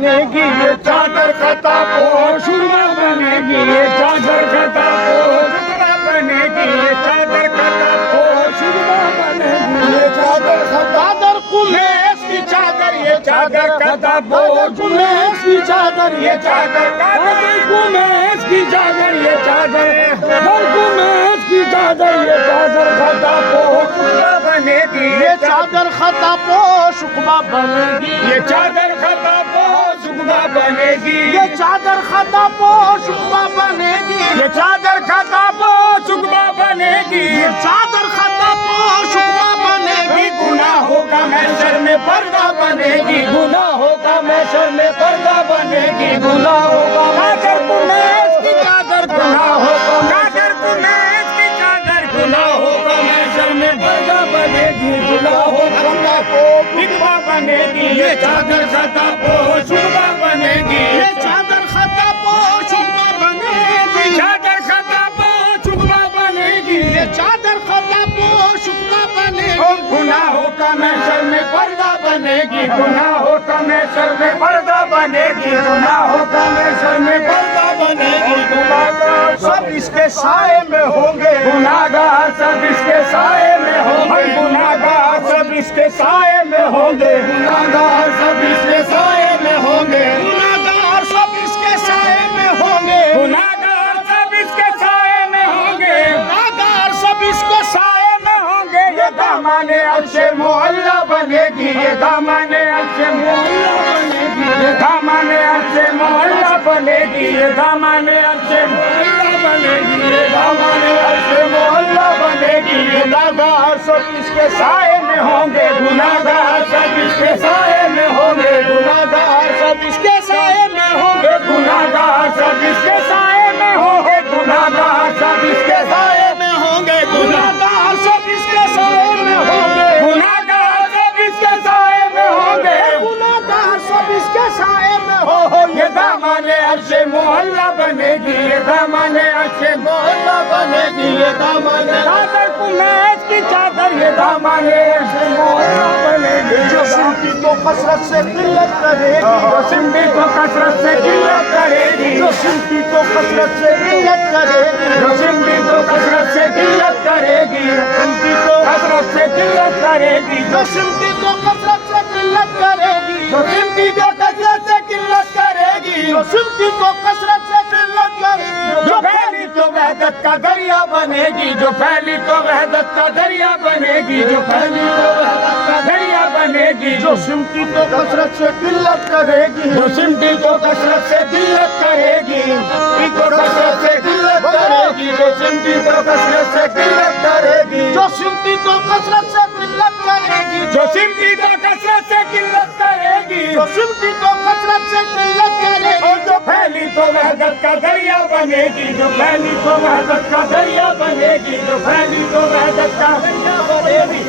बनेगी ये चादर खता पोश सुरमा बनेगी ये चादर खता पोश सुरमा बनेगी ये चादर खता पोश सुरमा बनेगी ये चादर चादर कुमेश की चादर ये चादर खता पोश कुमेश की चादर ये चादर कुमेश की चादर ये चादर कुमेश की चादर ये चादर खता पोश सुरमा बनेगी ये चादर खता पोश सुरमा बनेगी ये चादर खता पोश सुरमा बनेगी ये चादर खता पोश सुरमा बनेगी ये चादर खता पोश सुरमा बनेगी ये चादर खता पोश सुरमा बनेगी गुनाहों का महशर में पर्दा बनेगी गुनाहों का महशर में पर्दा बनेगी गुनाहों का कादर कुमेश की चादर गुनाहों का कादर कुमेश की चादर गुनाहों का महशर में पर्दा बनेगी गुनाहों का विधवा बनेगी ये चादर खता पोश सुरमा बनेगी ये चादर खता पोश सुरमा बनेगी चादर खता पोश सुरमा बनेगी ये चादर खता पोश सुरमा बनेगी गुनाहों का महशर में पर्दा बनेगी गुनाहों का महशर में पर्दा बनेगी गुनाहों का महशर में पर्दा बनेगी गुनाहगार सब इसके साए में होंगे गुनाहगार सब इसके साए में होंगे गुनाहगार सब इसके साए में होंगे गुनाहगार सब इसके साए में होंगे गुनाहगार सब इसके साए में होंगे गुनाहगार सब इसके साए में होंगे गुनाहगार सब इसके साए में होंगे ये दामाने अच्छे मोहल्ला बनेगी ये दामाने अच्छे मोहल्ला बनेगी ये दामाने अच्छे मोहल्ला बनेगी ये दामाने अच्छे मोहल्ला बनेगी ये दामाने अच्छे मोहल्ला बनेगी ये गुनाहगार सब इसके साए में होंगे गुनाहगार सब इसके साए में होंगे गुनाहगार सब इसके साए में होंगे गुनाहगार सब इसके साए में होंगे गुनाहगार सब इसके साए में होंगे गुनाहगार सब इसके साए में होंगे गुनाहगार सब इसके साए में होंगे गुनाहगार सब इसके साए में होंगे ये दामाने अच्छे मोहल्ला बनेगी ये दामाने अच्छे मोहल्ला बनेगी ये दामाने चादर कुमेश की चादर ये दामाने अच्छे मोहल्ला बनेगी जो सिंधी को कसरत से किल्लत करेगी जो सिंधी को कसरत से किल्लत करेगी जो सिंधी को कसरत से किल्लत करेगी जो सिंधी को कसरत से किल्लत करेगी सिंधी को कसरत से किल्लत करेगी जो सिंधी को कसरत से किल्लत करेगी जो सिंधी को कसरत से किल्लत करेगी जो सिंधी को कसरत से किल्लत करेगी जो फैली तो वहदत का दरिया बनेगी जो फैली तो वहदत का दरिया बनेगी जो फैली तो वहदत का दरिया बनेगी जो सिमटी तो कसरत से किल्लत करेगी जो सिमटी तो कसरत से किल्लत करेगी तो कसरत से किल्लत करेगी जो सिमटी तो कसरत से किल्लत करेगी जो सिमटी तो कसरत से किल्लत करेगी जो सिमटी तो कसरत से किल्लत करेगी जो सिमटी तो कसरत से किल्लत करेगी और जो फैली तो वहदत का दरिया बनेगी जो फैली तो वहदत का दरिया बनेगी जो फैली तो वहदत का दरिया बनेगी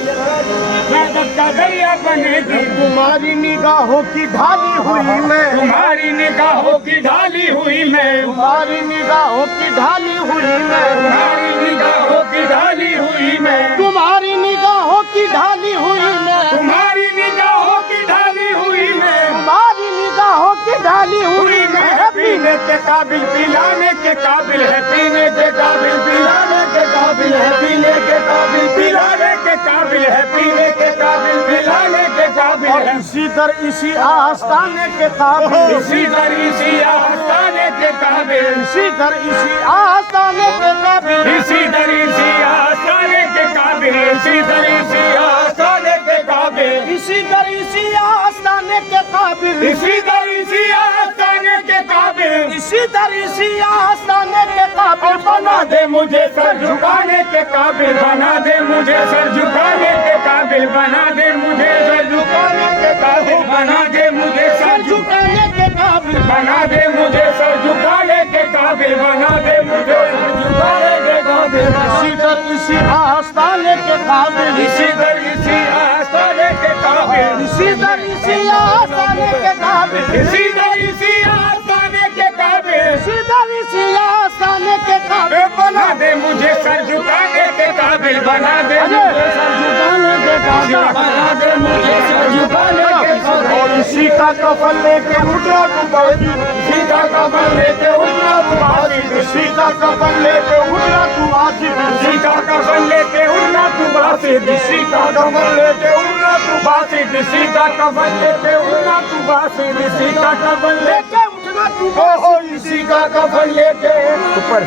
वहदत का दरिया बनेगी तुम्हारी निगाहों की ढाली हुई मैं तुम्हारी निगाहों की ढाली हुई मैं तुम्हारी निगाहों की ढाली हुई मैं तुम्हारी निगाहों की ढाली हुई मैं तुम्हारी निगाहों की ढाली हुई मैं तुम्हारी निगाहों की ढाली हुई मैं तुम्हारी निगाहों की ढाली हुई मैं पीने के काबिल पिलाने के काबिल है पीने के काबिल पिलाने के काबिल है पीने के काबिल पिलाने के काबिल है पीने के काबिल पिलाने के काबिल है इसी दर इसी आस्ताने के काबिल इसी दर इसी आस्ताने के काबिल इसी दर इसी आस्ताने के काबिल इसी दर इसी आस्ताने के काबिल इसी दर इसी आस्ताने के काबिल इसी दर इसी आस्ताने के काबिल इसी दर इसी आस्ताने के काबिल इसी दर इसी आस्ताने के काबिल बना दे मुझे सर झुकाने के काबिल बना दे मुझे सर झुकाने के काबिल बना दे मुझे सर झुकाने के काबिल बना दे मुझे सर झुकाने के काबिल बना दे मुझे सर झुकाने के काबिल बना दे मुझे सर झुकाने के काबिल इसी दर इसी आस्ताने के काबिल इसी दर इसी आस्ताने के काबिल इसी दर इसी आस्ताने के काबिल इसी दर इसी आस्ताने के काबिल इसी दर इसी आस्ताने के काबिल बना दे मुझे सर झुकाने के काबिल बना दे मुझे सर झुकाने के काबिल बना दे मुझे सर झुकाने के काबिल इसी का कफन लेके उठना तू बासी, इसी का कफन लेके उठना तू बासी, इसी का कफन लेके उठना तू बासी, इसी का कफन लेके उठना तू बासी, इसी का कफन लेके उठना तू बासी, इसी का कफन लेके उठना तू बासी, इसी का कफन लेके उठना तू बासी, इसी का कफन लेके ऊपर,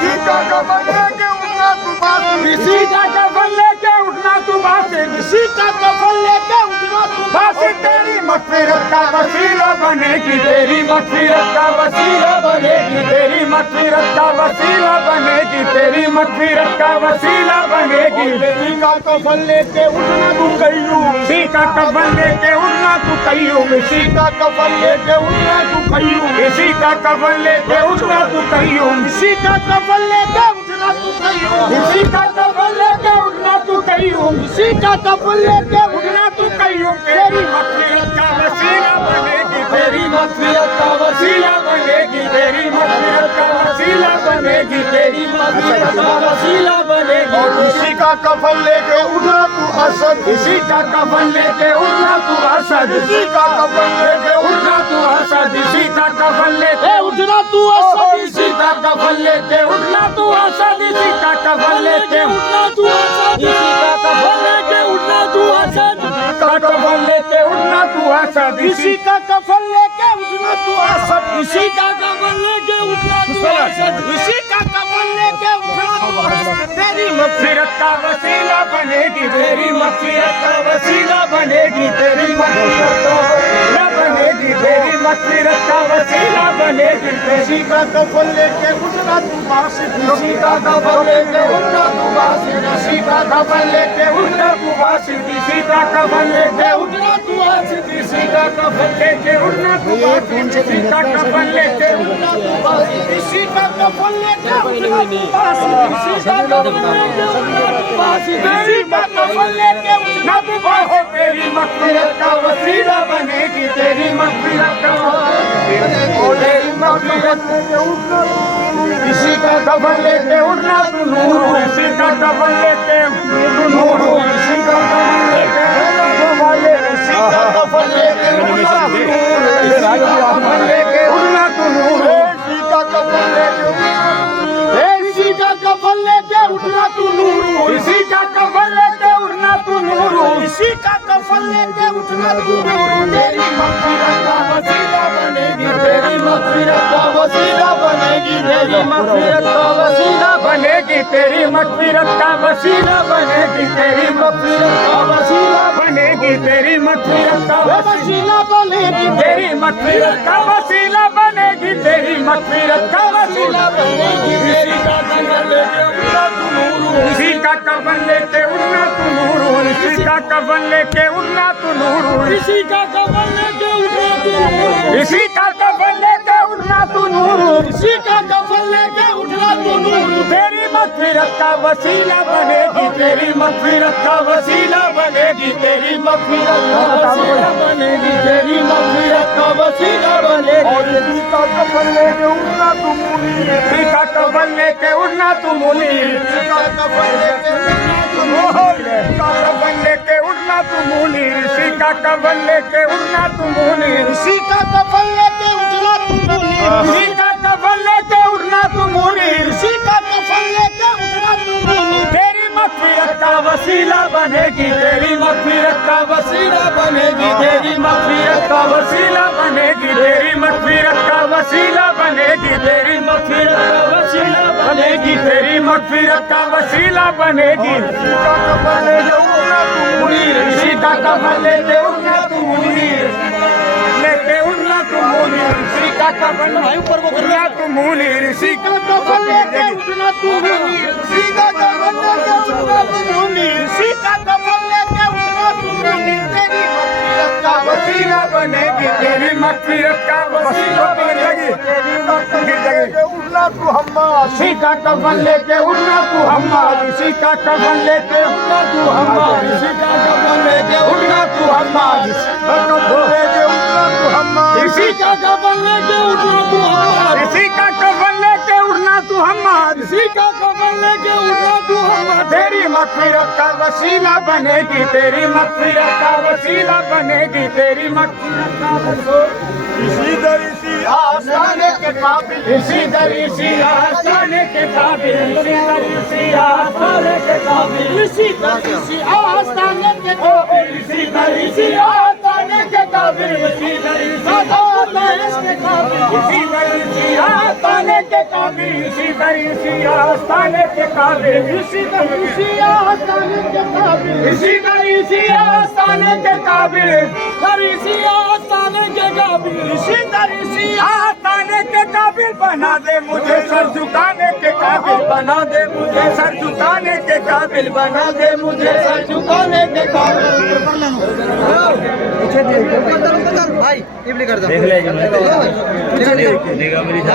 इसी का कफन लेके उठना तू बासी, इसी का कफन लेके उठना तू बासी, इसी का कफन लेके उठना तू बासी। तेरी मग़फ़िरत का वसीला बनेगी, तेरी मग़फ़िरत का वसीला बनेगी, तेरी मग़फ़िरत का वसीला बनेगी, तेरी मग़फ़िरत का वसीला बनेगी। इसी का कफन लेके उठना तू कय्यूम, इसी का कफन लेके उठना तू कय्यूम, इसी का कफन लेके उठना तू कय्यूम, इसी का कफन लेके उठना तू कय्यूम, इसी का कफन लेके उठना तू कय्यूम, इसी का कफन लेके उठना तू कय्यूम, इसी का कफन लेके उठना तू कय्यूम। तेरी मग़फ़िरत का वसीला बनेगी, तेरी मग़फ़िरत का वसीला बनेगी, तेरी मग़फ़िरत का वसीला बनेगी, तेरी मग़फ़िरत का वसीला बनेगी। इसी का कफन लेके उठना तू असद, इसी का कफन लेके उठना तू असद, इसी का कफन लेके उठना तू असद, इसी का कफन लेके उठना तू असद, इसी का कफन लेके उठना तू असद, इसी का कफन लेके उठना तू असद, इसी का कफन लेके उठना तू असद, का कफन लेके उठना तू असद, इसी का कफन लेके उठना तू असद, इसी का कफन लेके उठना तू असद, इसी का कफन लेके उठना तू असद। तेरी मग़फ़िरत का वसीला बनेगी, तेरी मग़फ़िरत का वसीला बनेगी, तेरी मग़फ़िरत का वसीला बनेगी, तेरी मग़फ़िरत का वसीला बनेगी। इसी का कफन लेके उठना तू बासी, इसी का कफन लेके उठना तू बासी, इसी का कफन लेके उठना तू बासी, इसी का कफन लेके उठना तू बासी, इसी का कफन लेके उठना तू बासी, इसी का कफन लेके उठना तू बासी, इसी का कफन लेके उठना तू बासी, इसी का कफन लेके उठना तू बासी, इसी का कफन लेके उठना तू बासी। तेरी मग़फ़िरत का वसीला बनेगी, तेरी मग़फ़िरत का तेरी मग़फ़िरत लेके उठना, इसी का कफन लेके उठना तू नूर, इसी का कफन लेके तू नूर, इसी का कफन लेके इसी का कफन लेके उठना तू नूर, इसी का कफन लेके उठना तू नूर, इसी का कफन लेके इसी का कफन लेके उठना तू नूर, इसी का कफन लेके उठना तू नूर, इसी का कफन लेके उठना तू नूर। तेरी मग़फ़िरत का वसीला बनेगी, तेरी मग़फ़िरत का वसीला बनेगी, तेरी मग़फ़िरत का वसीला बनेगी, तेरी मग़फ़िरत का वसीला बनेगी, तेरी मग़फ़िरत का वसीला बनेगी, तेरी मग़फ़िरत का वसीला बनेगी, तेरी मग़फ़िरत का वसीला बनेगी, तेरी मग़फ़िरत का वसीला बनेगी। इसी का कफन लेके उठना तू नूर, इसी का कफन लेके उठना तू नूर, इसी का कफन लेके उठना तू नूर, इसी का कफन लेके उठना तू नूर, इसी का कफन लेके उठना तू नूर, इसी का कफन लेके उठना तू नूर। तेरी मग़फ़िरत का वसीला बनेगी, तेरी मग़फ़िरत का वसीला बनेगी, तेरी मग़फ़िरत का वसीला बनेगी, तेरी मग़फ़िरत का वसीला बनेगी। इसी का कफन लेके उठना तू मुनीर, इसी का कफन लेके उठना तू मुनीर, इसी का कफन लेके उठना तू मुनीर, इसी का कफन लेके उठना तू मुनीर, इसी का कफन लेके उठना तू मुनीर, इसी का कफन लेके उठना तू मुनीर, इसी का कफन लेके उठना तू मुनीर, इसी का कफन लेके उठना तू मुनीर। तेरी मग़फ़िरत का वसीला बनेगी, तेरी मग़फ़िरत का वसीला बनेगी, तेरी मग़फ़िरत का वसीला बनेगी, तेरी मग़फ़िरत का वसीला बनेगी, तेरी मग़फ़िरत का वसीला बनेगी, तेरी मग़फ़िरत का वसीला बनेगी। इसी का कफन लेके उठना तू मुनीर, इसी का कफन लेके उठना तू मुनीर, लेके उठना तू मुनीर, इसी का कफन ऊपर को उठना तू मुनीर, इसी का कफन लेके उठना तू मुनीर, इसी का कफन लेके उठना तू मुनीर, इसी का कफन लेके उठना तू मुनीर। तेरी मग़फ़िरत का वसीला बनेगी, तेरी मग़फ़िरत का वसीला बनेगी, तेरी मग़फ़िरत लेके उठना तू हम्माद, इसी का कफन लेके उठना तू हम्माद, इसी का कफन लेके उठना तू हम्माद, इसी का कफन लेके उठना तू हम्माद, इसी का कफन लेके उठना तू हम्माद, इसी का कफन लेके उठना तू हम्माद, इसी का कफन लेके उठना तू हम्माद, इसी का कफन लेके उठना तू हम्माद। तेरी मग़फ़िरत का वसीला बनेगी, तेरी मग़फ़िरत का वसीला बनेगी, तेरी मग़फ़िरत का वसीला। इसी दर इसी आस्ताने के काबिल, इसी दर इसी आस्ताने के काबिल, इसी दर इसी आस्ताने के काबिल, इसी दर इसी आस्ताने के काबिल, इसी दर इसी आस्ताने के काबिल, इसी दर इसी आस्ताने के काबिल, इसी दर इसी आस्ताने के काबिल, इसी दर इसी आस्ताने के काबिल, इसी दर इसी आस्ताने के काबिल, इसी दर इसी आस्ताने के काबिल, दर इसी आस्ताने के काबिल, इसी दर इसी आस्ताने के काबिल बना दे मुझे, सर झुकाने के काबिल बना दे मुझे, सर झुकाने के काबिल बना दे मुझे, सर झुकाने के काबिल। भाई, इबली कर दो। देख ले